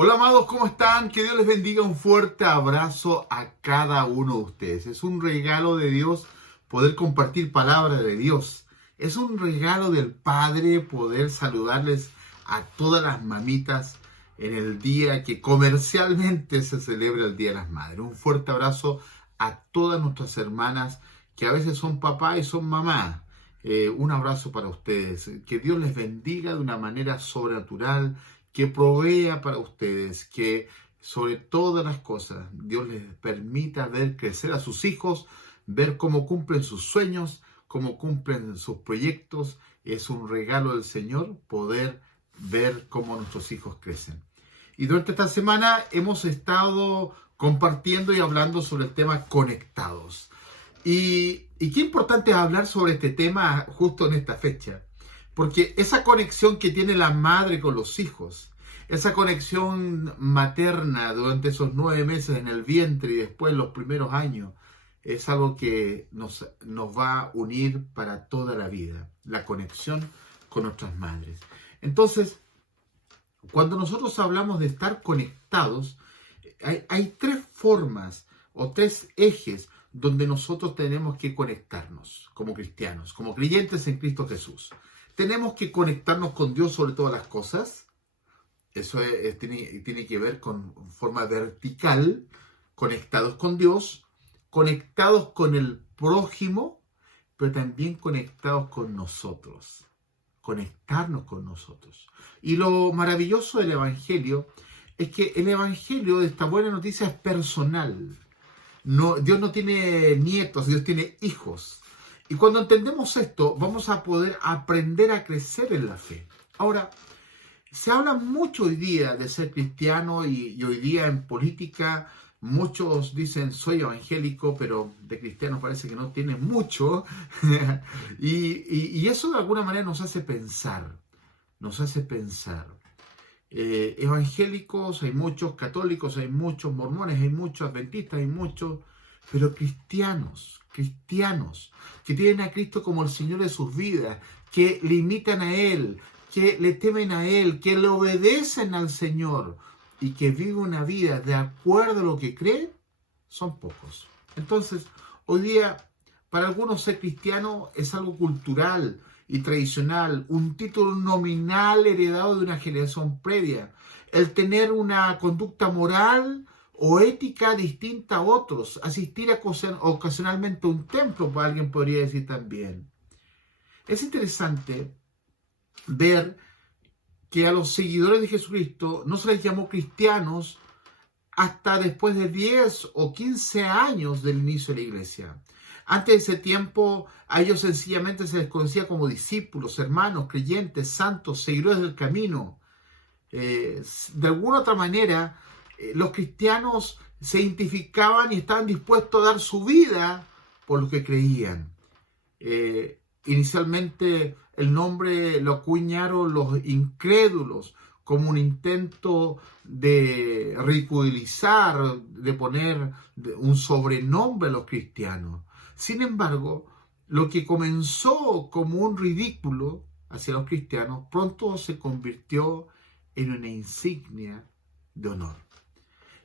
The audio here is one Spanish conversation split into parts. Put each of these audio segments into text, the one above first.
Hola amados, ¿cómo están? Que Dios les bendiga, un fuerte abrazo a cada uno de ustedes. Es un regalo de Dios poder compartir palabra de Dios. Es un regalo del Padre poder saludarles a todas las mamitas en el día que comercialmente se celebra el Día de las Madres. Un fuerte abrazo a todas nuestras hermanas que a veces son papá y son mamá. Un abrazo para ustedes. Que Dios les bendiga de una manera sobrenatural, que provea para ustedes, que sobre todas las cosas Dios les permita ver crecer a sus hijos, ver cómo cumplen sus sueños, cómo cumplen sus proyectos. Es un regalo del Señor poder ver cómo nuestros hijos crecen. Y durante esta semana hemos estado compartiendo y hablando sobre el tema conectados. Y qué importante es hablar sobre este tema justo en esta fecha. Porque esa conexión que tiene la madre con los hijos, esa conexión materna durante esos 9 meses en el vientre y después los primeros años, es algo que nos va a unir para toda la vida, la conexión con nuestras madres. Entonces, cuando nosotros hablamos de estar conectados, hay 3 formas o 3 ejes donde nosotros tenemos que conectarnos como cristianos, como creyentes en Cristo Jesús. Tenemos que conectarnos con Dios sobre todas las cosas. Eso tiene que ver con forma vertical, conectados con Dios, conectados con el prójimo, pero también conectados con nosotros. Conectarnos con nosotros. Y lo maravilloso del Evangelio es que el Evangelio de esta buena noticia es personal. No, Dios no tiene nietos, Dios tiene hijos. Y cuando entendemos esto, vamos a poder aprender a crecer en la fe. Ahora, se habla mucho hoy día de ser cristiano y hoy día en política muchos dicen soy evangélico, pero de cristiano parece que no tiene mucho. y eso de alguna manera nos hace pensar, nos hace pensar. Evangélicos hay muchos, católicos hay muchos, mormones hay muchos, adventistas hay muchos, pero cristianos que tienen a Cristo como el Señor de sus vidas, que le imitan a Él, que le temen a Él, que le obedecen al Señor y que viven una vida de acuerdo a lo que creen, son pocos. Entonces, hoy día, para algunos ser cristiano es algo cultural y tradicional, un título nominal heredado de una generación previa. El tener una conducta moral o ética distinta a otros, asistir ocasionalmente a un templo, alguien podría decir también. Es interesante ver que a los seguidores de Jesucristo no se les llamó cristianos hasta después de 10 o 15 años del inicio de la iglesia. Antes de ese tiempo, a ellos sencillamente se les conocía como discípulos, hermanos, creyentes, santos, seguidores del camino. De alguna otra manera, los cristianos se identificaban y estaban dispuestos a dar su vida por lo que creían. Inicialmente el nombre lo acuñaron los incrédulos como un intento de ridiculizar, de poner un sobrenombre a los cristianos. Sin embargo, lo que comenzó como un ridículo hacia los cristianos, pronto se convirtió en una insignia de honor.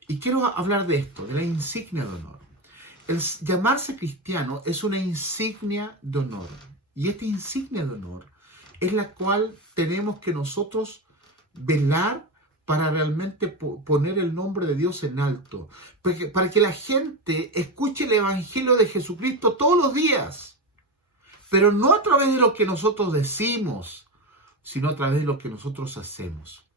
Y quiero hablar de esto, de la insignia de honor. El llamarse cristiano es una insignia de honor. Y esta insignia de honor es la cual tenemos que nosotros velar para realmente poner el nombre de Dios en alto. Para que la gente escuche el Evangelio de Jesucristo todos los días. Pero no a través de lo que nosotros decimos, sino a través de lo que nosotros hacemos.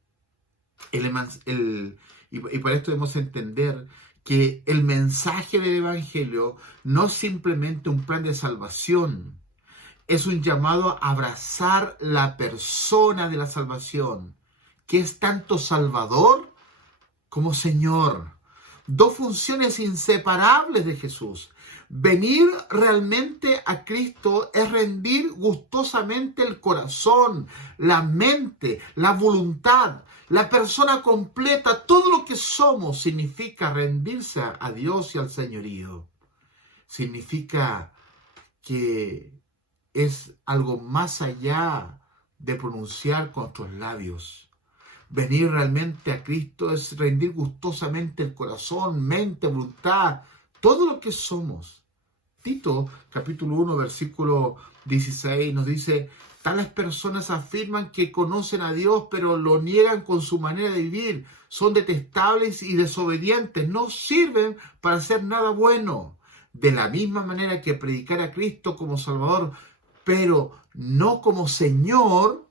Y para esto debemos entender que el mensaje del Evangelio no es simplemente un plan de salvación. Es un llamado a abrazar la persona de la salvación, que es tanto Salvador como Señor. 2 funciones inseparables de Jesús. Venir realmente a Cristo es rendir gustosamente el corazón, la mente, la voluntad, la persona completa. Todo lo que somos significa rendirse a Dios y al señorío. Significa que es algo más allá de pronunciar con nuestros labios. Venir realmente a Cristo es rendir gustosamente el corazón, mente, voluntad, todo lo que somos. Tito, capítulo 1, versículo 16, nos dice: tales personas afirman que conocen a Dios, pero lo niegan con su manera de vivir. Son detestables y desobedientes, no sirven para hacer nada bueno. De la misma manera que predicar a Cristo como Salvador, pero no como Señor,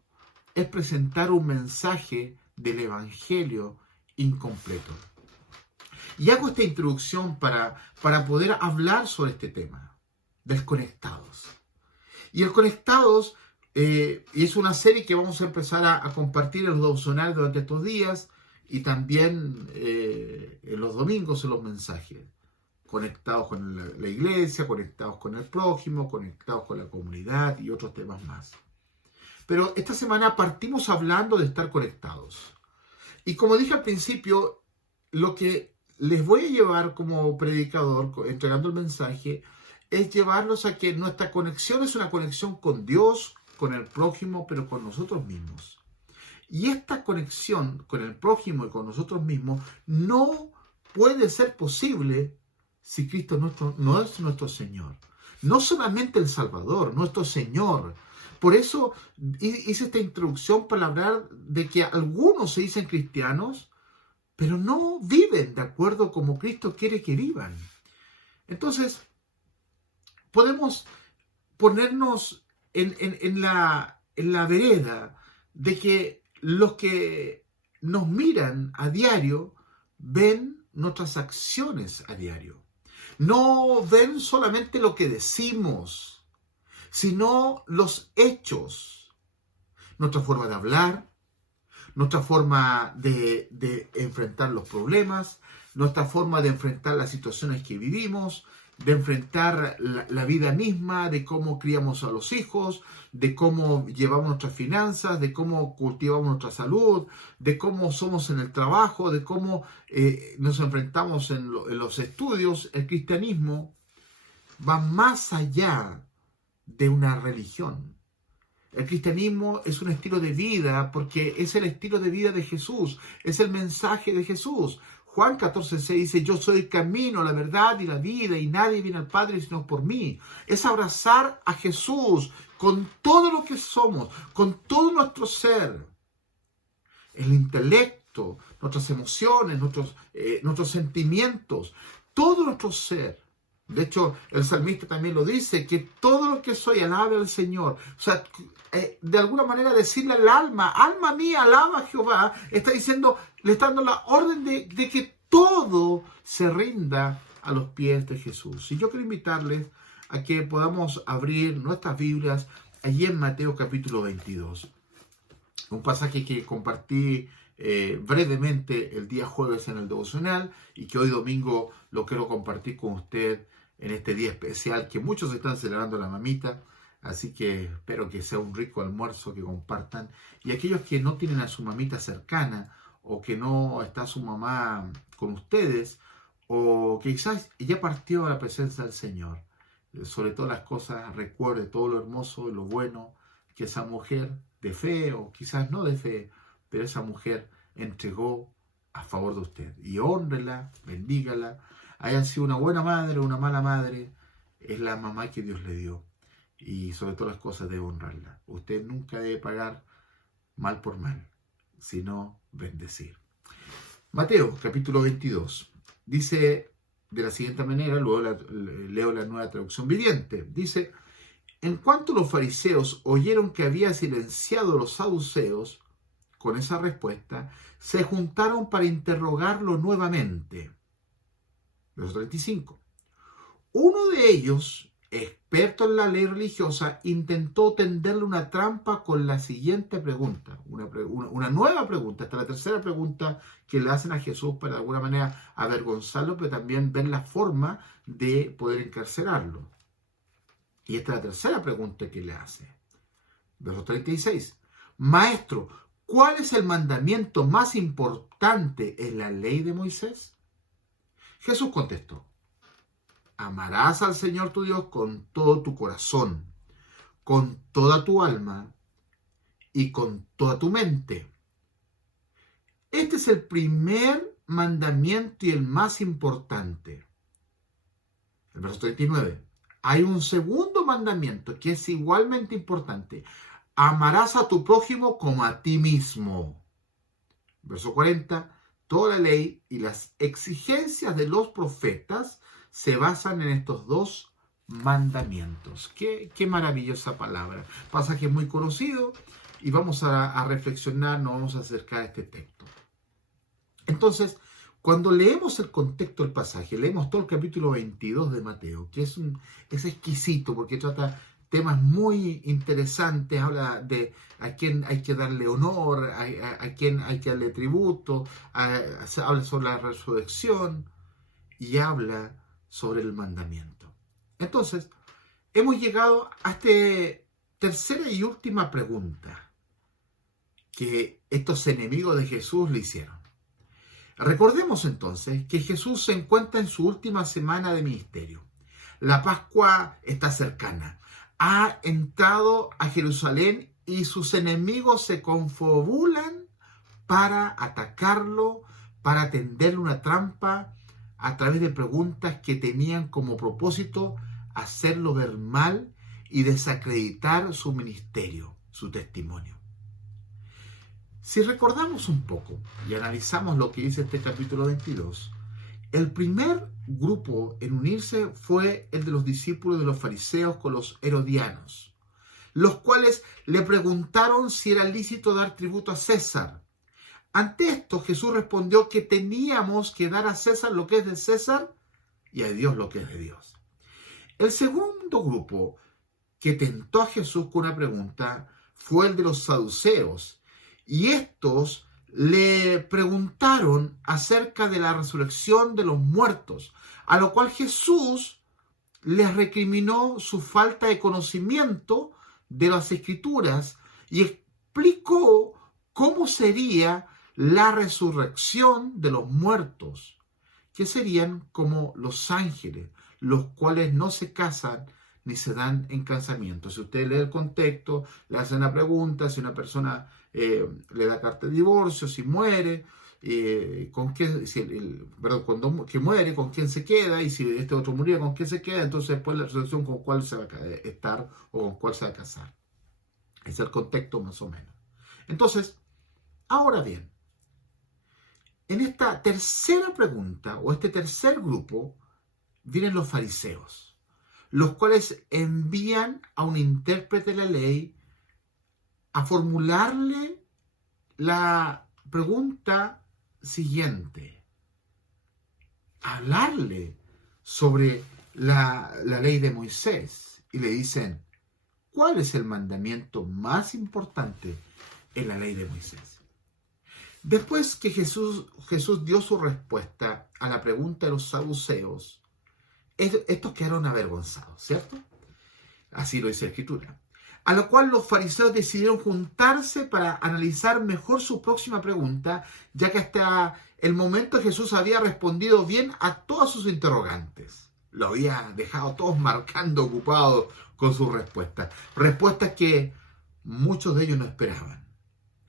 es presentar un mensaje del Evangelio incompleto. Y hago esta introducción para poder hablar sobre este tema, Desconectados. Y el Conectados es una serie que vamos a empezar a compartir en los devocionales durante estos días y también en los domingos en los mensajes. Conectados con la iglesia, conectados con el prójimo, conectados con la comunidad y otros temas más. Pero esta semana partimos hablando de estar conectados. Y como dije al principio, lo que les voy a llevar como predicador, entregando el mensaje, es llevarlos a que nuestra conexión es una conexión con Dios, con el prójimo, pero con nosotros mismos. Y esta conexión con el prójimo y con nosotros mismos no puede ser posible si Cristo no es nuestro Señor. No solamente el Salvador, nuestro Señor. Por eso hice esta introducción para hablar de que algunos se dicen cristianos, pero no viven de acuerdo como Cristo quiere que vivan. Entonces, podemos ponernos en la vereda de que los que nos miran a diario ven nuestras acciones a diario. No ven solamente lo que decimos, sino los hechos, nuestra forma de hablar, nuestra forma de enfrentar los problemas, nuestra forma de enfrentar las situaciones que vivimos, de enfrentar la vida misma, de cómo criamos a los hijos, de cómo llevamos nuestras finanzas, de cómo cultivamos nuestra salud, de cómo somos en el trabajo, de cómo nos enfrentamos en los estudios. El cristianismo va más allá de una religión. El cristianismo es un estilo de vida porque es el estilo de vida de Jesús, es el mensaje de Jesús. Juan 14:6 dice: yo soy el camino, la verdad y la vida, y nadie viene al Padre sino por mí. Es abrazar a Jesús con todo lo que somos, con todo nuestro ser. El intelecto, nuestras emociones, nuestros sentimientos, todo nuestro ser. De hecho, el salmista también lo dice, que todo lo que soy alabe al Señor. O sea, de alguna manera decirle al alma mía, alaba a Jehová, está diciendo, le está dando la orden de que todo se rinda a los pies de Jesús. Y yo quiero invitarles a que podamos abrir nuestras Biblias allí en Mateo capítulo 22. Un pasaje que compartí brevemente el día jueves en el devocional y que hoy domingo lo quiero compartir con usted en este día especial que muchos están celebrando la mamita, así que espero que sea un rico almuerzo que compartan. Y aquellos que no tienen a su mamita cercana o que no está su mamá con ustedes o que quizás ya partió a la presencia del Señor, sobre todas las cosas recuerde todo lo hermoso y lo bueno que esa mujer de fe o quizás no de fe, pero esa mujer entregó a favor de usted. Y hónrela, bendígala. Haya sido una buena madre o una mala madre, es la mamá que Dios le dio. Y sobre todas las cosas debe honrarla. Usted nunca debe pagar mal por mal, sino bendecir. Mateo capítulo 22 dice de la siguiente manera, luego leo la Nueva Traducción Viviente. Dice: en cuanto los fariseos oyeron que había silenciado a los saduceos, con esa respuesta, se juntaron para interrogarlo nuevamente. Verso 35. Uno de ellos, experto en la ley religiosa, intentó tenderle una trampa con la siguiente pregunta. Una nueva pregunta, esta es la tercera pregunta que le hacen a Jesús para de alguna manera avergonzarlo, pero también ver la forma de poder encarcelarlo. Y esta es la tercera pregunta que le hace. Verso 36. Maestro, ¿cuál es el mandamiento más importante en la ley de Moisés? Jesús contestó: amarás al Señor tu Dios con todo tu corazón, con toda tu alma y con toda tu mente. Este es el primer mandamiento y el más importante. El verso 39. Hay un segundo mandamiento que es igualmente importante. Amarás a tu prójimo como a ti mismo. Verso 40. Toda la ley y las exigencias de los profetas se basan en estos dos mandamientos. Qué maravillosa palabra. Pasaje muy conocido y vamos a reflexionar, nos vamos a acercar a este texto. Entonces, cuando leemos el contexto del pasaje, leemos todo el capítulo 22 de Mateo, que es exquisito porque trata temas muy interesantes, habla de a quién hay que darle honor, a quién hay que darle tributo, habla sobre la resurrección y habla sobre el mandamiento. Entonces, hemos llegado a esta tercera y última pregunta que estos enemigos de Jesús le hicieron. Recordemos entonces que Jesús se encuentra en su última semana de ministerio. La Pascua está cercana. Ha entrado a Jerusalén y sus enemigos se confabulan para atacarlo, para tenderle una trampa a través de preguntas que tenían como propósito hacerlo ver mal y desacreditar su ministerio, su testimonio. Si recordamos un poco y analizamos lo que dice este capítulo 22, el primer grupo en unirse fue el de los discípulos de los fariseos con los herodianos, los cuales le preguntaron si era lícito dar tributo a César. Ante esto, Jesús respondió que teníamos que dar a César lo que es de César y a Dios lo que es de Dios. El segundo grupo que tentó a Jesús con una pregunta fue el de los saduceos, y estos le preguntaron acerca de la resurrección de los muertos, a lo cual Jesús les recriminó su falta de conocimiento de las Escrituras y explicó cómo sería la resurrección de los muertos, que serían como los ángeles, los cuales no se casan ni se dan en casamiento. Si usted lee el contexto, le hace una pregunta, si una persona le da carta de divorcio, si muere, con quién, que muere, con quién se queda, y si este otro murió, con quién se queda, entonces después la resurrección con cuál se va a estar o con cuál se va a casar. Es el contexto más o menos. Entonces, ahora bien, en esta tercera pregunta o este tercer grupo vienen los fariseos, los cuales envían a un intérprete de la ley a formularle la pregunta siguiente, a hablarle sobre la ley de Moisés, y le dicen, ¿cuál es el mandamiento más importante en la ley de Moisés? Después que Jesús dio su respuesta a la pregunta de los saduceos, estos quedaron avergonzados, ¿cierto? Así lo dice la Escritura. A lo cual los fariseos decidieron juntarse para analizar mejor su próxima pregunta, ya que hasta el momento Jesús había respondido bien a todas sus interrogantes. Lo había dejado todos marcando, ocupados con sus respuestas. Respuestas que muchos de ellos no esperaban.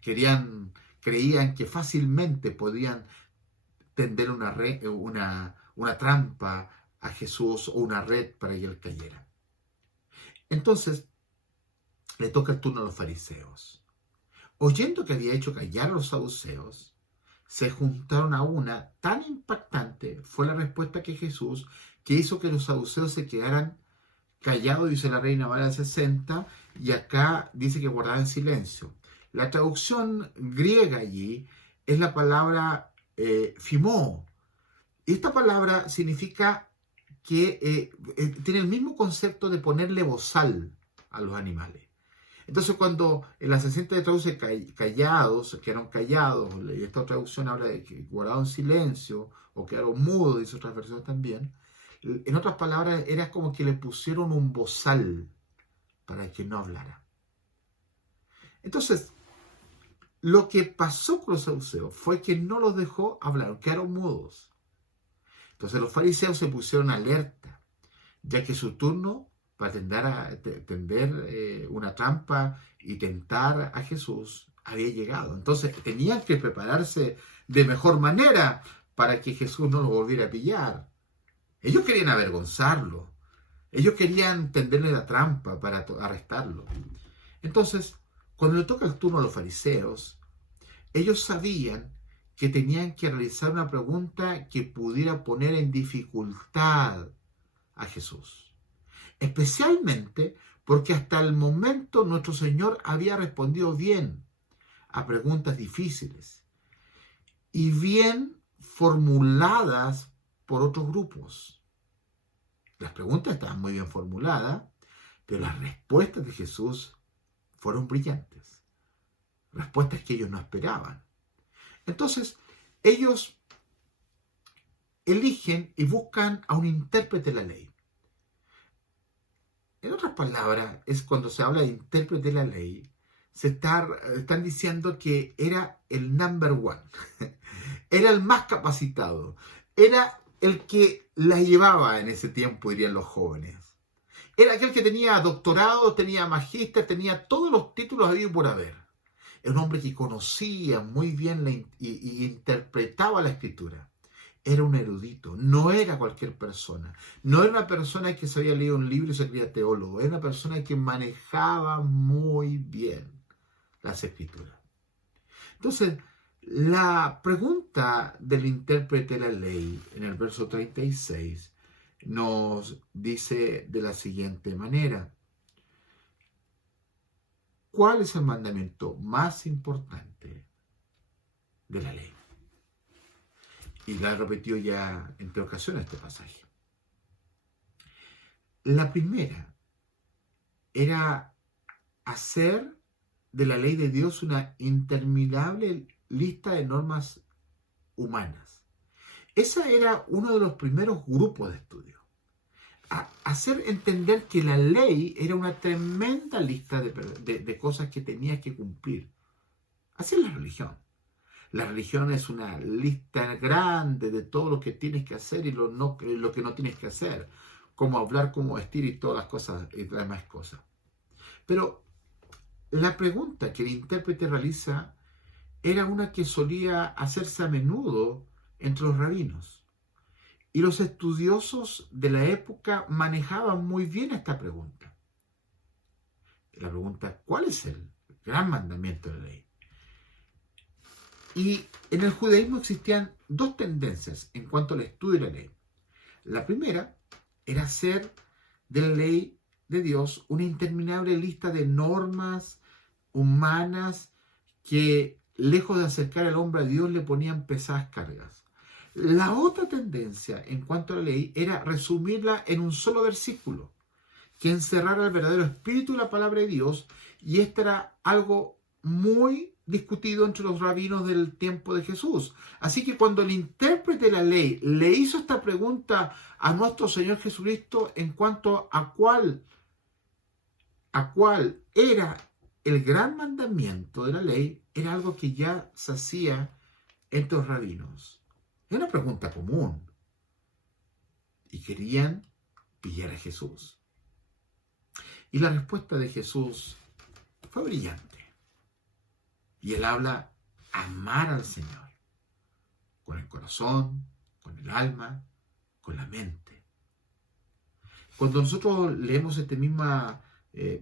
Creían que fácilmente podían tender una trampa a Jesús o una red para que él cayera. Entonces, le toca el turno a los fariseos. Oyendo que había hecho callar a los saduceos, se juntaron a una tan impactante fue la respuesta que Jesús, que hizo que los saduceos se quedaran callados, dice la Reina Valera 60, y acá dice que guardaban silencio. La traducción griega allí es la palabra phimó. Esta palabra significa que tiene el mismo concepto de ponerle bozal a los animales. Entonces, cuando en la 60 traduce callados, quedaron callados, y esta traducción habla de que guardaron silencio o quedaron mudos, dice otras versiones también. En otras palabras, era como que le pusieron un bozal para que no hablara. Entonces, lo que pasó con los saduceos fue que no los dejó hablar, quedaron mudos. Entonces los fariseos se pusieron alerta, ya que su turno para tender una trampa y tentar a Jesús había llegado. Entonces tenían que prepararse de mejor manera para que Jesús no los volviera a pillar. Ellos querían avergonzarlo. Ellos querían tenderle la trampa para arrestarlo. Entonces, cuando le toca el turno a los fariseos, ellos sabían que tenían que realizar una pregunta que pudiera poner en dificultad a Jesús. Especialmente porque hasta el momento nuestro Señor había respondido bien a preguntas difíciles y bien formuladas por otros grupos. Las preguntas estaban muy bien formuladas, pero las respuestas de Jesús fueron brillantes. Respuestas que ellos no esperaban. Entonces, ellos eligen y buscan a un intérprete de la ley. En otras palabras, es cuando se habla de intérprete de la ley, están diciendo que era el number one, era el más capacitado, era el que la llevaba en ese tiempo, dirían los jóvenes. Era aquel que tenía doctorado, tenía magíster, tenía todos los títulos habidos por haber. Era un hombre que conocía muy bien y interpretaba la escritura. Era un erudito, no era cualquier persona. No era una persona que se había leído un libro y se creía teólogo. Era una persona que manejaba muy bien las escrituras. Entonces, la pregunta del intérprete de la ley en el verso 36 nos dice de la siguiente manera: ¿cuál es el mandamiento más importante de la ley? Y la he repetido ya en 3 ocasiones este pasaje. La primera era hacer de la ley de Dios una interminable lista de normas humanas. Ese era uno de los primeros grupos de estudio. Hacer entender que la ley era una tremenda lista de cosas que tenías que cumplir. Así es la religión. La religión es una lista grande de todo lo que tienes que hacer y lo que no tienes que hacer. Cómo hablar, cómo vestir y todas las cosas y las demás cosas. Pero la pregunta que el intérprete realiza era una que solía hacerse a menudo entre los rabinos. Y los estudiosos de la época manejaban muy bien esta pregunta. La pregunta: ¿cuál es el gran mandamiento de la ley? Y en el judaísmo existían 2 tendencias en cuanto al estudio de la ley. La primera era hacer de la ley de Dios una interminable lista de normas humanas que, lejos de acercar al hombre a Dios, le ponían pesadas cargas. La otra tendencia en cuanto a la ley era resumirla en un solo versículo, que encerrara el verdadero espíritu de la palabra de Dios, y esto era algo muy discutido entre los rabinos del tiempo de Jesús. Así que cuando el intérprete de la ley le hizo esta pregunta a nuestro Señor Jesucristo en cuanto a cuál era el gran mandamiento de la ley, era algo que ya se hacía entre los rabinos. Era una pregunta común. Y querían pillar a Jesús. Y la respuesta de Jesús fue brillante. Y él habla: amar al Señor con el corazón, con el alma, con la mente. Cuando nosotros leemos este mismo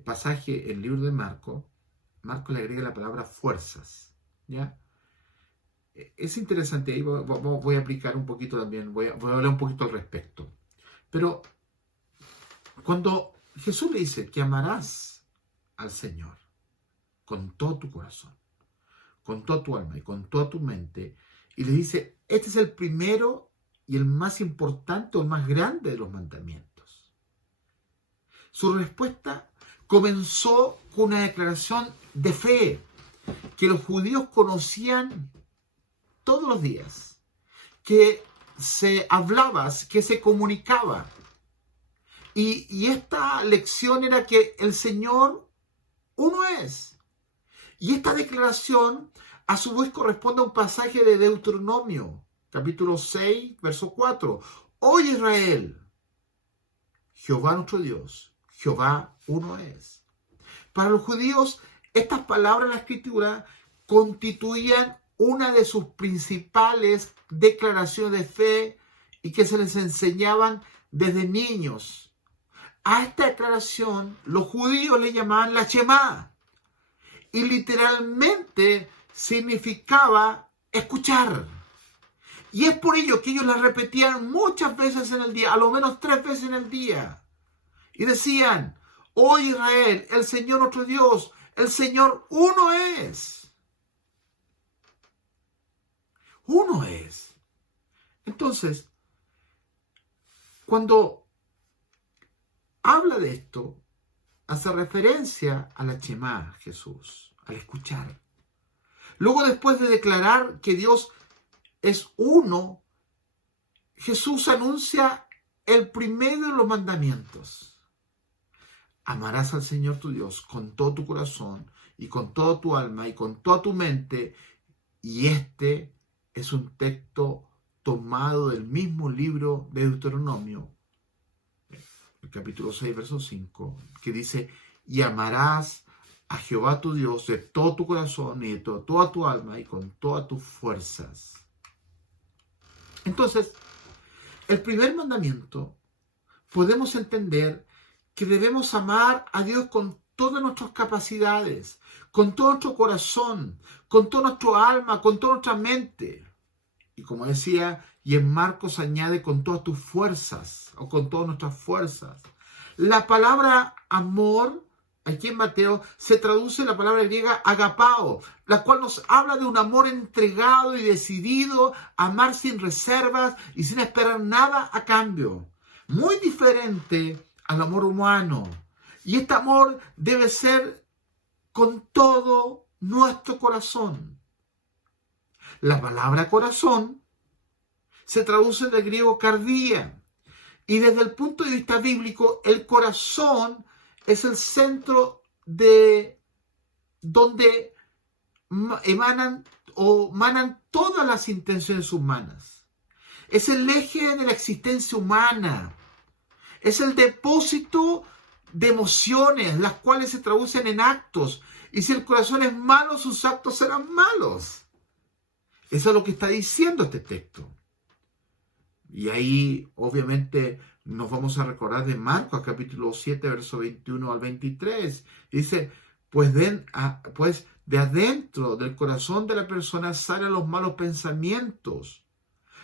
pasaje en el libro de Marco le agrega la palabra fuerzas, ¿ya? Es interesante, ahí voy a aplicar un poquito también, voy a hablar un poquito al respecto. Pero cuando Jesús le dice que amarás al Señor con todo tu corazón, con toda tu alma y con toda tu mente, y le dice: este es el primero y el más importante o el más grande de los mandamientos. Su respuesta comenzó con una declaración de fe que los judíos conocían todos los días, que se hablaba, que se comunicaba. Y esta lección era que el Señor uno es. Y esta declaración a su vez corresponde a un pasaje de Deuteronomio, capítulo 6, verso 4. Oye Israel, Jehová nuestro Dios, Jehová uno es. Para los judíos, estas palabras de la Escritura constituían una de sus principales declaraciones de fe y que se les enseñaban desde niños. A esta declaración los judíos le llamaban la Shema y literalmente significaba escuchar. Y es por ello que ellos la repetían muchas veces en el día, a lo menos 3 veces en el día. Y decían: oh Israel, el Señor nuestro Dios, el Señor uno es. Uno es. Entonces, cuando habla de esto, hace referencia a la Shema, Jesús, al escuchar. Luego, después de declarar que Dios es uno, Jesús anuncia el primero de los mandamientos. Amarás al Señor tu Dios con todo tu corazón y con toda tu alma y con toda tu mente. Y este es un texto tomado del mismo libro de Deuteronomio, el capítulo 6, verso 5, que dice: y amarás a Jehová tu Dios de todo tu corazón y de toda tu alma y con todas tus fuerzas. Entonces, el primer mandamiento, podemos entender que debemos amar a Dios con todas nuestras capacidades, con todo nuestro corazón, con toda nuestra alma, con toda nuestra mente. Y como decía, y en Marcos añade con todas tus fuerzas, o con todas nuestras fuerzas. La palabra amor, aquí en Mateo, se traduce en la palabra griega agapao, la cual nos habla de un amor entregado y decidido, amar sin reservas y sin esperar nada a cambio. Muy diferente al amor humano. Y este amor debe ser con todo nuestro corazón. La palabra corazón se traduce del griego cardia. Y desde el punto de vista bíblico, el corazón es el centro de donde emanan todas las intenciones humanas. Es el eje de la existencia humana. Es el depósito de emociones, las cuales se traducen en actos. Y si el corazón es malo, sus actos serán malos. Eso es lo que está diciendo este texto. Y ahí, obviamente, nos vamos a recordar de Marcos, capítulo 7, verso 21 al 23. Dice: pues de adentro del corazón de la persona salen los malos pensamientos,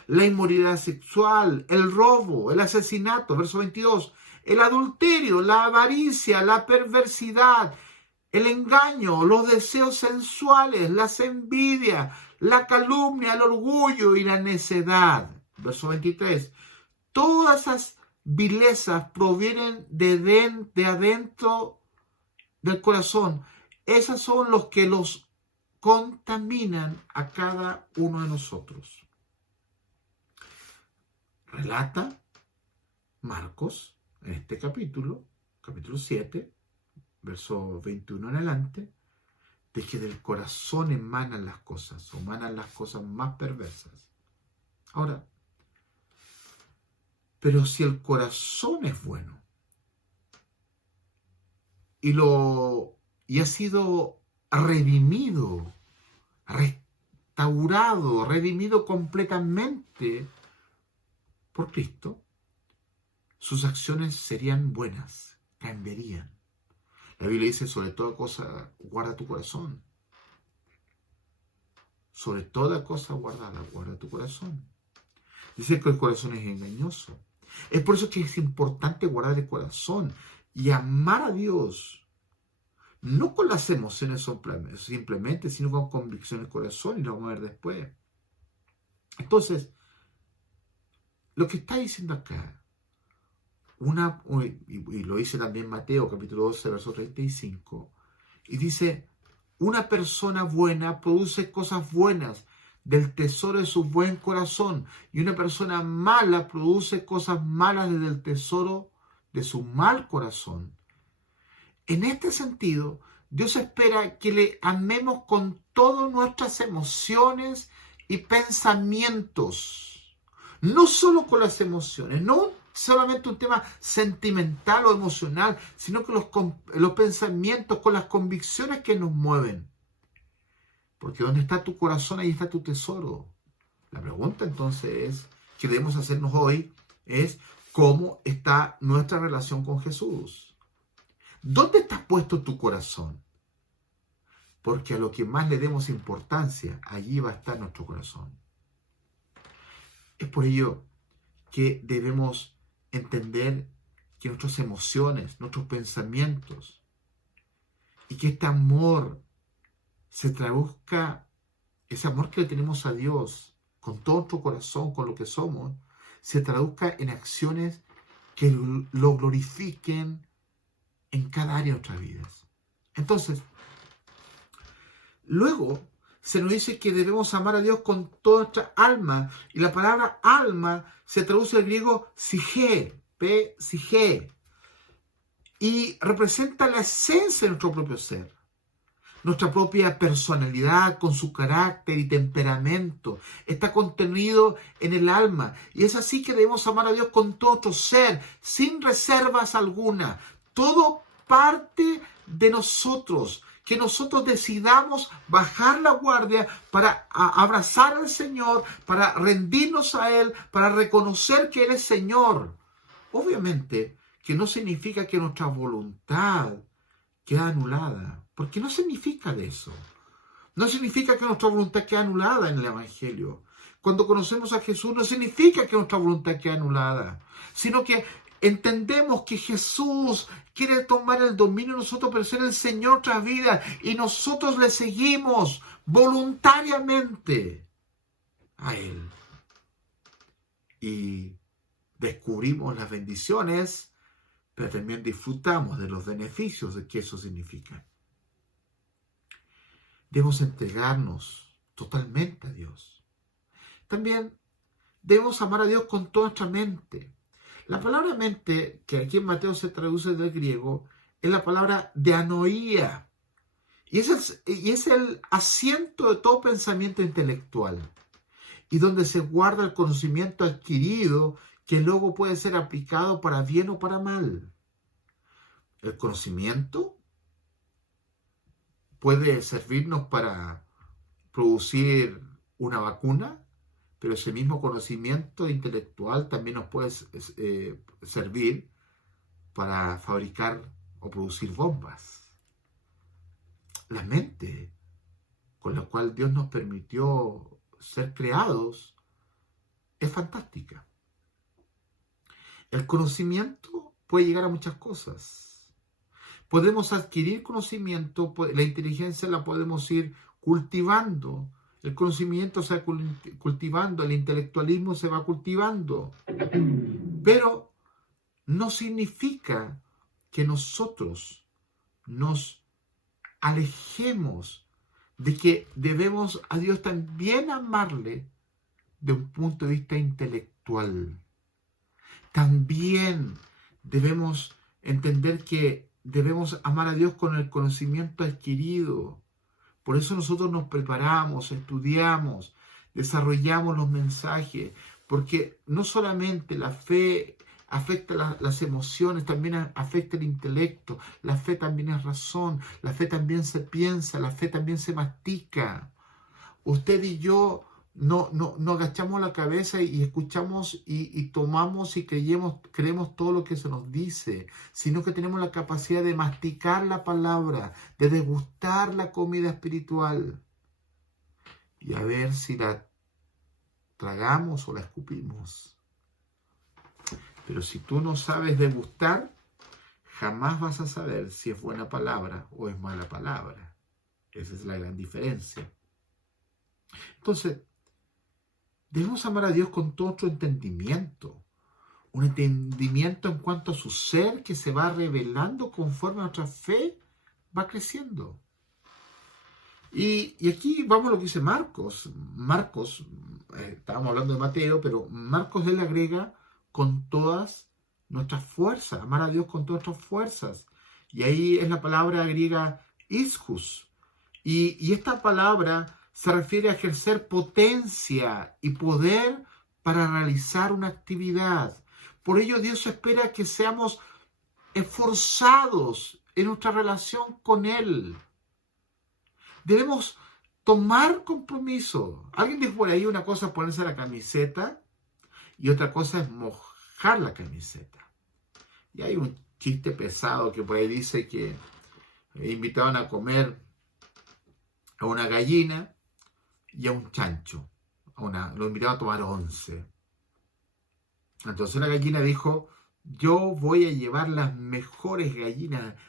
la inmoralidad sexual, el robo, el asesinato, verso 22, el adulterio, la avaricia, la perversidad, el engaño, los deseos sensuales, las envidias, la calumnia, el orgullo y la necedad. Verso 23. Todas esas vilezas provienen de adentro del corazón. Esos son los que los contaminan a cada uno de nosotros. Relata Marcos en este capítulo 7, verso 21 en adelante, de que del corazón emanan las cosas más perversas. Ahora, pero si el corazón es bueno y ha sido redimido, restaurado, redimido completamente por Cristo, sus acciones serían buenas, cambiarían. La Biblia dice: sobre toda cosa guarda tu corazón. Sobre toda cosa guarda tu corazón. Dice que el corazón es engañoso. Es por eso que es importante guardar el corazón y amar a Dios. No con las emociones simplemente, sino con convicción del corazón, y lo vamos a ver después. Entonces, lo que está diciendo acá, y lo dice también Mateo, capítulo 12, verso 35, y dice: una persona buena produce cosas buenas del tesoro de su buen corazón, y una persona mala produce cosas malas desde el tesoro de su mal corazón. En este sentido, Dios espera que le amemos con todas nuestras emociones y pensamientos. No solo con las emociones, no solamente un tema sentimental o emocional, sino que los pensamientos, con las convicciones que nos mueven. Porque donde está tu corazón, ahí está tu tesoro. La pregunta entonces que debemos hacernos hoy es cómo está nuestra relación con Jesús. ¿Dónde está puesto tu corazón? Porque a lo que más le demos importancia, allí va a estar nuestro corazón. Es por ello que debemos entender que nuestras emociones, nuestros pensamientos, y que este amor se traduzca, ese amor que le tenemos a Dios, con todo nuestro corazón, con lo que somos, se traduzca en acciones que lo glorifiquen en cada área de nuestras vidas. Entonces, luego se nos dice que debemos amar a Dios con toda nuestra alma. Y la palabra alma se traduce al griego psique, psique, y representa la esencia de nuestro propio ser. Nuestra propia personalidad con su carácter y temperamento está contenido en el alma. Y es así que debemos amar a Dios con todo nuestro ser, sin reservas alguna. Todo parte de nosotros. Que nosotros decidamos bajar la guardia para abrazar al Señor, para rendirnos a Él, para reconocer que Él es Señor. Obviamente que no significa que nuestra voluntad queda anulada, porque no significa de eso. No significa que nuestra voluntad quede anulada en el Evangelio. Cuando conocemos a Jesús no significa que nuestra voluntad quede anulada, sino que entendemos que Jesús quiere tomar el dominio de nosotros, pero ser el Señor de nuestra vida, y nosotros le seguimos voluntariamente a Él. Y descubrimos las bendiciones, pero también disfrutamos de los beneficios de que eso significa. Debemos entregarnos totalmente a Dios. También debemos amar a Dios con toda nuestra mente. La palabra mente, que aquí en Mateo se traduce del griego, es la palabra dianoía. Y es el asiento de todo pensamiento intelectual. Y donde se guarda el conocimiento adquirido que luego puede ser aplicado para bien o para mal. El conocimiento puede servirnos para producir una vacuna, pero ese mismo conocimiento intelectual también nos puede servir para fabricar o producir bombas. La mente con la cual Dios nos permitió ser creados es fantástica. El conocimiento puede llegar a muchas cosas. Podemos adquirir conocimiento, la inteligencia la podemos ir cultivando, el conocimiento se va cultivando, el intelectualismo se va cultivando, pero no significa que nosotros nos alejemos de que debemos a Dios también amarle de un punto de vista intelectual. También debemos entender que debemos amar a Dios con el conocimiento adquirido. Por eso nosotros nos preparamos, estudiamos, desarrollamos los mensajes, porque no solamente la fe afecta las emociones, también afecta el intelecto. La fe también es razón, la fe también se piensa, la fe también se mastica. Usted y yo no agachamos la cabeza y escuchamos y tomamos y creemos todo lo que se nos dice, sino que tenemos la capacidad de masticar la palabra, de degustar la comida espiritual y a ver si la tragamos o la escupimos. Pero si tú no sabes degustar, jamás vas a saber si es buena palabra o es mala palabra. Esa es la gran diferencia. Entonces, debemos amar a Dios con todo nuestro entendimiento. Un entendimiento en cuanto a su ser que se va revelando conforme nuestra fe va creciendo. Y aquí vamos a lo que dice Marcos. Marcos, estábamos hablando de Mateo, pero Marcos él agrega con todas nuestras fuerzas, amar a Dios con todas nuestras fuerzas. Y ahí es la palabra griega ischus. Y esta palabra se refiere a ejercer potencia y poder para realizar una actividad. Por ello Dios espera que seamos esforzados en nuestra relación con Él. Debemos tomar compromiso. Alguien dijo por ahí, una cosa es ponerse la camiseta y otra cosa es mojar la camiseta. Y hay un chiste pesado que por ahí dice que invitaban a comer a una gallina y a un chancho. Lo invitaban a tomar 11. Entonces la gallina dijo, yo voy a llevar las mejores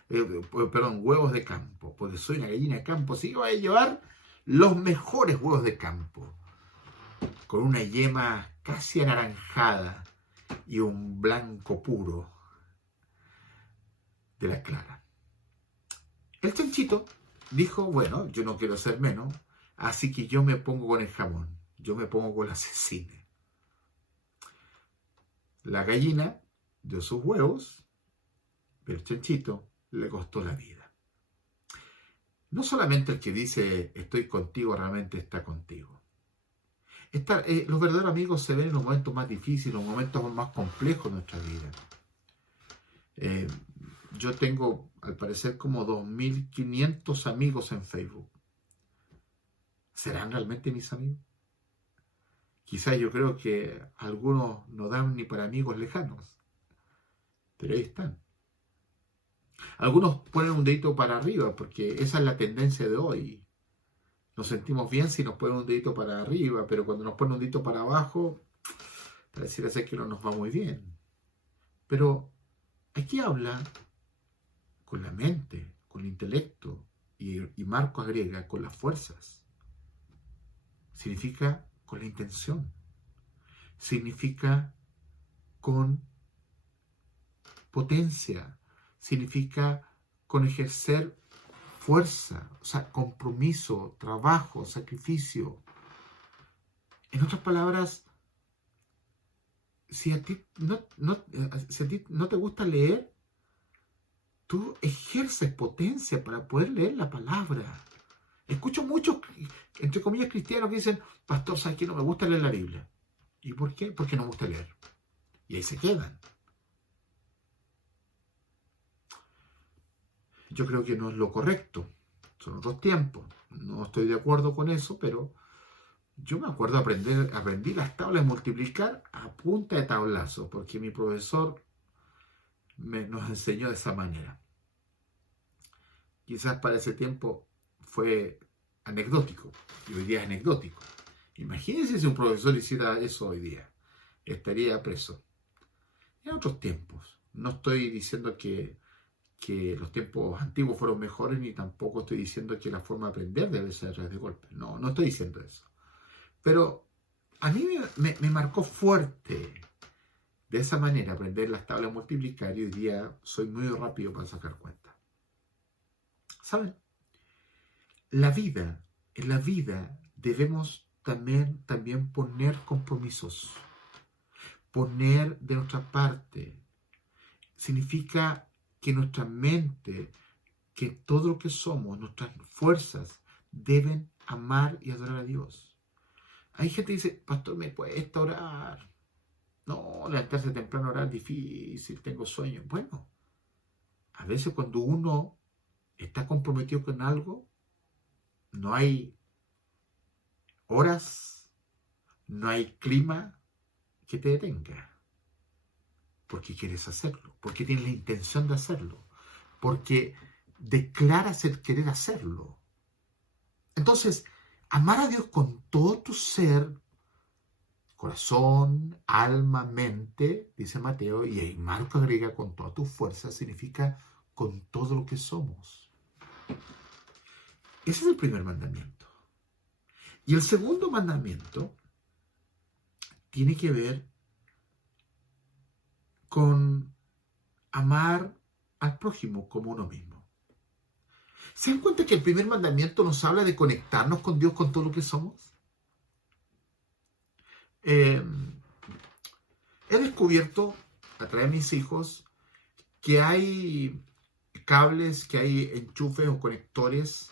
huevos de campo, porque soy una gallina de campo, así que voy a llevar los mejores huevos de campo, con una yema casi anaranjada y un blanco puro de la clara. El chanchito dijo, bueno, yo no quiero ser menos, así que yo me pongo con el jamón, yo me pongo con la cecina. La gallina dio sus huevos, pero el chanchito le costó la vida. No solamente el que dice estoy contigo realmente está contigo. Los verdaderos amigos se ven en los momentos más difíciles, los momentos más complejos de nuestra vida. Yo tengo, al parecer, como 2.500 amigos en Facebook. ¿Serán realmente mis amigos? Quizás yo creo que algunos no dan ni para amigos lejanos, pero ahí están. Algunos ponen un dedito para arriba, porque esa es la tendencia de hoy. Nos sentimos bien si nos ponen un dedito para arriba, pero cuando nos ponen un dedito para abajo, pareciera ser que no nos va muy bien. Pero aquí habla con la mente, con el intelecto, y Marco agrega con las fuerzas. Significa con la intención. Significa con potencia. Significa con ejercer fuerza, o sea, compromiso, trabajo, sacrificio. En otras palabras, si a ti no te gusta leer, tú ejerces potencia para poder leer la palabra. Escucho muchos, entre comillas, cristianos que dicen, pastor, ¿sabes qué? No me gusta leer la Biblia. ¿Y por qué? Porque no me gusta leer. Y ahí se quedan. Yo creo que no es lo correcto. Son otros tiempos. No estoy de acuerdo con eso, pero yo me acuerdo aprendí las tablas de multiplicar a punta de tablazo, porque mi profesor nos enseñó de esa manera. Quizás para ese tiempo fue anecdótico, y hoy día es anecdótico. Imagínense si un profesor hiciera eso hoy día. Estaría preso. En otros tiempos. No estoy diciendo que los tiempos antiguos fueron mejores, ni tampoco estoy diciendo que la forma de aprender debe ser a través de golpes. No, no estoy diciendo eso. Pero a mí me marcó fuerte de esa manera aprender las tablas de multiplicar, y hoy día soy muy rápido para sacar cuentas. ¿Saben? En la vida debemos también poner compromisos, poner de nuestra parte. Significa que nuestra mente, que todo lo que somos, nuestras fuerzas, deben amar y adorar a Dios. Hay gente que dice, pastor, me cuesta orar. No, levantarse temprano a orar es difícil, tengo sueño. Bueno, a veces cuando uno está comprometido con algo, no hay horas, no hay clima que te detenga. Porque quieres hacerlo, porque tienes la intención de hacerlo, porque declaras el querer hacerlo. Entonces, amar a Dios con todo tu ser, corazón, alma, mente, dice Mateo, y ahí Marco agrega con toda tu fuerza, significa con todo lo que somos. Ese es el primer mandamiento. Y el segundo mandamiento tiene que ver con amar al prójimo como uno mismo. ¿Se dan cuenta que el primer mandamiento nos habla de conectarnos con Dios con todo lo que somos? He descubierto a través de mis hijos que hay cables, que hay enchufes o conectores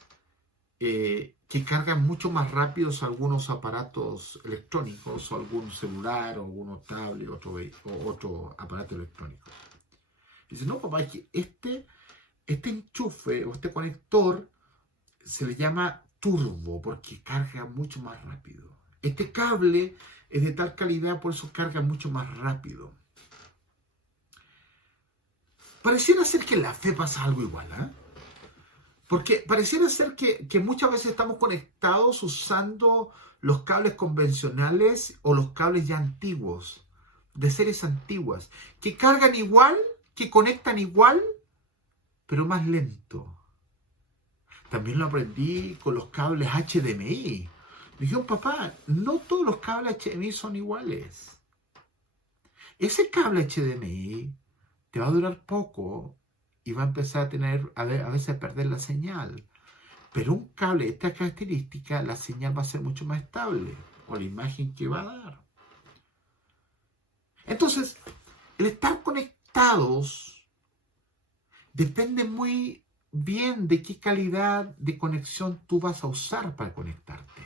que cargan mucho más rápido algunos aparatos electrónicos, o algún celular, o algunos tablet, o otro aparato electrónico. Dice, no, papá, es que este enchufe o este conector se le llama turbo porque carga mucho más rápido. Este cable es de tal calidad, por eso carga mucho más rápido. Pareciera ser que en la fe pasa algo igual, ¿eh? Porque pareciera ser que muchas veces estamos conectados usando los cables convencionales o los cables ya antiguos, de series antiguas, que cargan igual, que conectan igual, pero más lento. También lo aprendí con los cables HDMI. Me dijeron, papá, no todos los cables HDMI son iguales. Ese cable HDMI te va a durar poco y va a empezar a tener, a veces a perder la señal. Pero un cable de esta característica, la señal va a ser mucho más estable, o la imagen que va a dar. Entonces, el estar conectados depende muy bien de qué calidad de conexión tú vas a usar para conectarte.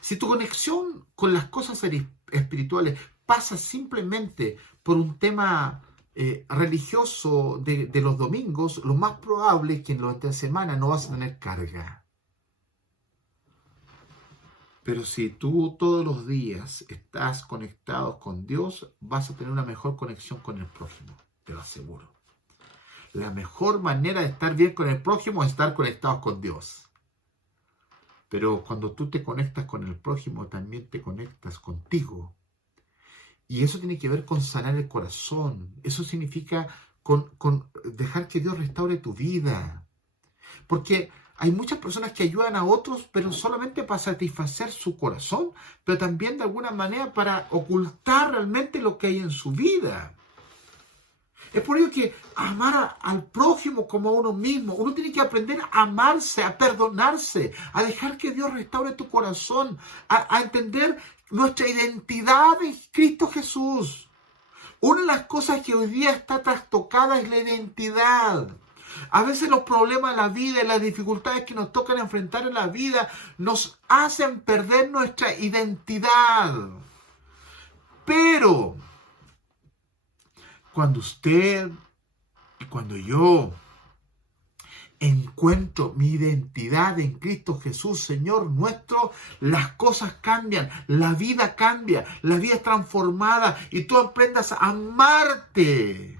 Si tu conexión con las cosas espirituales pasa simplemente por un tema religioso de los domingos, lo más probable es que en la otra semana no vas a tener carga. Pero si tú todos los días estás conectado con Dios, vas a tener una mejor conexión con el prójimo, te lo aseguro. La mejor manera de estar bien con el prójimo es estar conectados con Dios. Pero cuando tú te conectas con el prójimo, también te conectas contigo. Y eso tiene que ver con sanar el corazón. Eso significa con dejar que Dios restaure tu vida. Porque hay muchas personas que ayudan a otros, pero solamente para satisfacer su corazón, pero también de alguna manera para ocultar realmente lo que hay en su vida. Es por ello que amar al prójimo como a uno mismo, uno tiene que aprender a amarse, a perdonarse, a dejar que Dios restaure tu corazón, a entender nuestra identidad en Cristo Jesús. Una de las cosas que hoy día está trastocada es la identidad. A veces los problemas de la vida y las dificultades que nos tocan enfrentar en la vida nos hacen perder nuestra identidad. Pero cuando usted y cuando yo encuentro mi identidad en Cristo Jesús, Señor nuestro, las cosas cambian, la vida cambia, la vida es transformada y tú aprendas a amarte.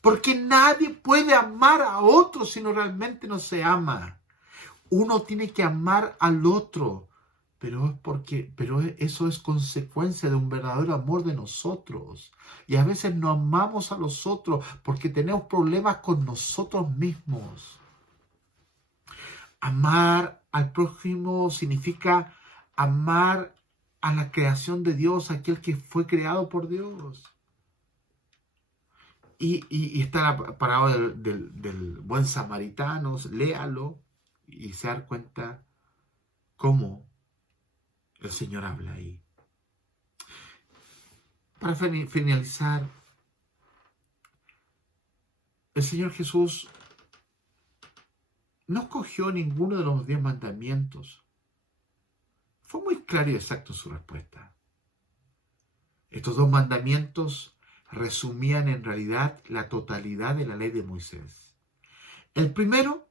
Porque nadie puede amar a otro si no realmente no se ama. Uno tiene que amar al otro, pero eso es consecuencia de un verdadero amor de nosotros. Y a veces no amamos a los otros porque tenemos problemas con nosotros mismos. Amar al prójimo significa amar a la creación de Dios, aquel que fue creado por Dios. Y está la parábola del buen samaritano, léalo y se da cuenta cómo el Señor habla ahí. Para finalizar, el Señor Jesús no escogió ninguno de los 10 mandamientos. Fue muy claro y exacto en su respuesta. Estos 2 mandamientos resumían en realidad la totalidad de la ley de Moisés. El primero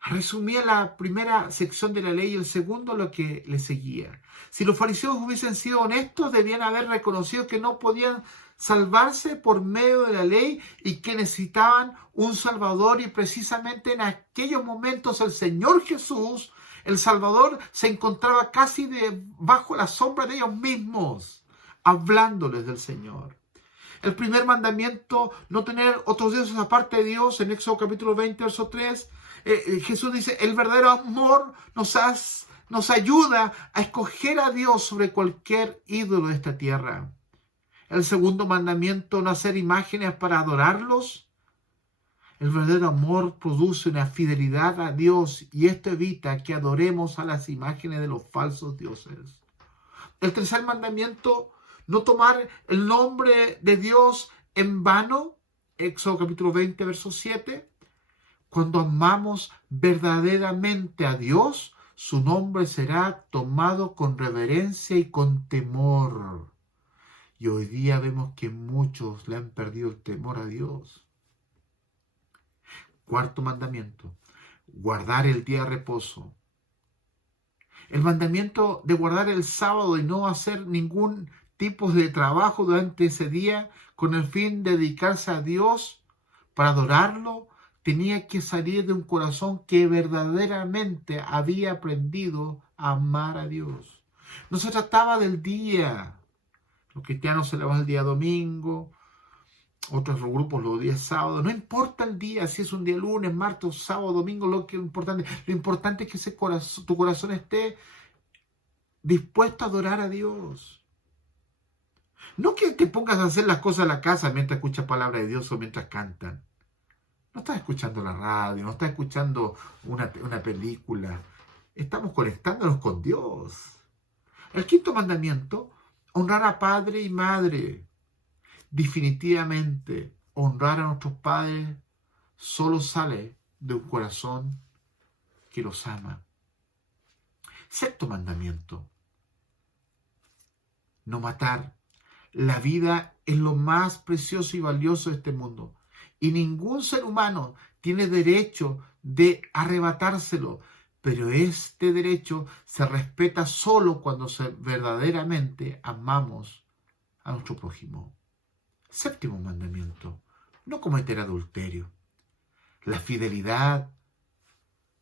resumía la primera sección de la ley y el segundo lo que le seguía. Si los fariseos hubiesen sido honestos, debían haber reconocido que no podían salvarse por medio de la ley y que necesitaban un Salvador, y precisamente en aquellos momentos el Señor Jesús, el Salvador, se encontraba casi bajo la sombra de ellos mismos, hablándoles del Señor. El primer mandamiento, no tener otros dioses aparte de Dios, en Éxodo capítulo 20, verso 3, Jesús dice, el verdadero amor nos ayuda a escoger a Dios sobre cualquier ídolo de esta tierra. El segundo mandamiento, no hacer imágenes para adorarlos. El verdadero amor produce una fidelidad a Dios y esto evita que adoremos a las imágenes de los falsos dioses. El tercer mandamiento, no tomar el nombre de Dios en vano. Éxodo capítulo 20, verso 7. Cuando amamos verdaderamente a Dios, su nombre será tomado con reverencia y con temor. Y hoy día vemos que muchos le han perdido el temor a Dios. Cuarto mandamiento, guardar el día de reposo. El mandamiento de guardar el sábado y no hacer ningún tipo de trabajo durante ese día con el fin de dedicarse a Dios para adorarlo, tenía que salir de un corazón que verdaderamente había aprendido a amar a Dios. No se trataba del día. Los cristianos celebran el día domingo, otros grupos los días sábados. No importa el día, si es un día lunes, martes, sábado, domingo, lo importante es que tu corazón esté dispuesto a adorar a Dios. No que te pongas a hacer las cosas en la casa mientras escuchas palabra de Dios o mientras cantan. No estás escuchando la radio, no estás escuchando una película. Estamos conectándonos con Dios. El quinto mandamiento, honrar a padre y madre. Definitivamente, honrar a nuestros padres solo sale de un corazón que los ama. Sexto mandamiento, no matar. La vida es lo más precioso y valioso de este mundo. Y ningún ser humano tiene derecho de arrebatárselo. Pero este derecho se respeta solo cuando verdaderamente amamos a nuestro prójimo. Séptimo mandamiento, no cometer adulterio. La fidelidad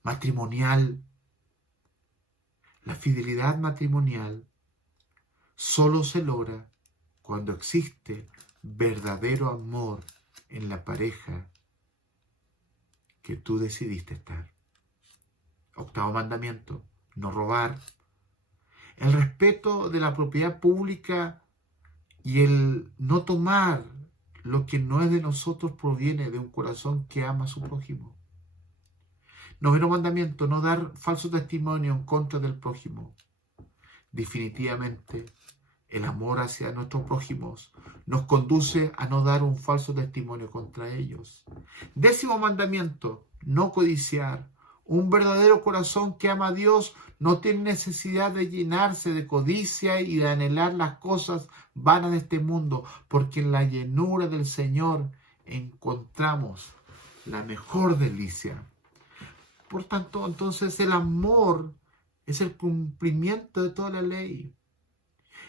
matrimonial solo se logra cuando existe verdadero amor en la pareja que tú decidiste estar. Octavo mandamiento, no robar. El respeto de la propiedad pública y el no tomar lo que no es de nosotros proviene de un corazón que ama a su prójimo. Noveno mandamiento, no dar falso testimonio en contra del prójimo. Definitivamente, el amor hacia nuestros prójimos nos conduce a no dar un falso testimonio contra ellos. Décimo mandamiento, no codiciar. Un verdadero corazón que ama a Dios no tiene necesidad de llenarse de codicia y de anhelar las cosas vanas de este mundo, porque en la llenura del Señor encontramos la mejor delicia. Por tanto, entonces el amor es el cumplimiento de toda la ley.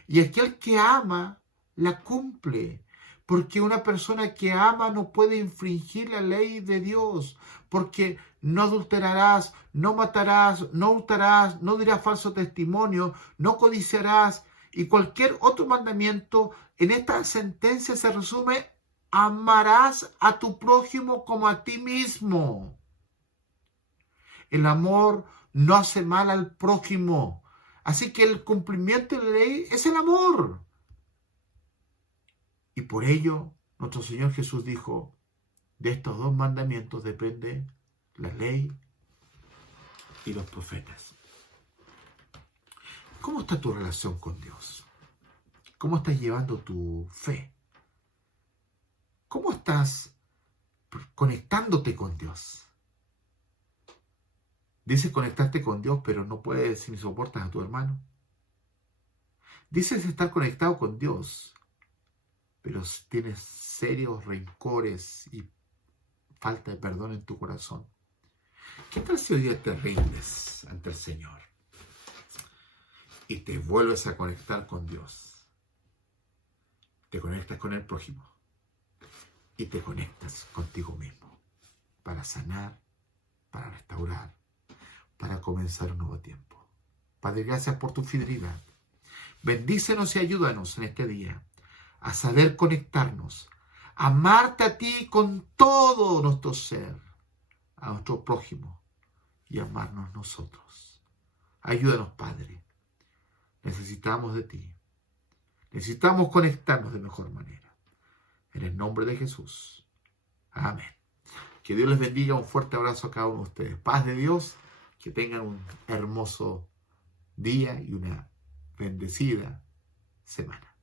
Y aquel que ama, la cumple. Porque una persona que ama no puede infringir la ley de Dios. Porque no adulterarás, no matarás, no hurtarás, no dirás falso testimonio, no codiciarás. Y cualquier otro mandamiento en esta sentencia se resume: amarás a tu prójimo como a ti mismo. El amor no hace mal al prójimo. Así que el cumplimiento de la ley es el amor. Y por ello, nuestro Señor Jesús dijo, de estos dos mandamientos depende la ley y los profetas. ¿Cómo está tu relación con Dios? ¿Cómo estás llevando tu fe? ¿Cómo estás conectándote con Dios? Dices conectarte con Dios, pero no puedes ni soportas a tu hermano. Dices estar conectado con Dios, pero tienes serios rencores y falta de perdón en tu corazón. ¿Qué tal si hoy día te rindes ante el Señor y te vuelves a conectar con Dios? Te conectas con el prójimo y te conectas contigo mismo para sanar, para restaurar, para comenzar un nuevo tiempo. Padre, gracias por tu fidelidad. Bendícenos y ayúdanos en este día a saber conectarnos, a amarte a ti con todo nuestro ser, a nuestro prójimo y amarnos nosotros. Ayúdanos, Padre. Necesitamos de ti. Necesitamos conectarnos de mejor manera. En el nombre de Jesús. Amén. Que Dios les bendiga. Un fuerte abrazo a cada uno de ustedes. Paz de Dios. Que tengan un hermoso día y una bendecida semana.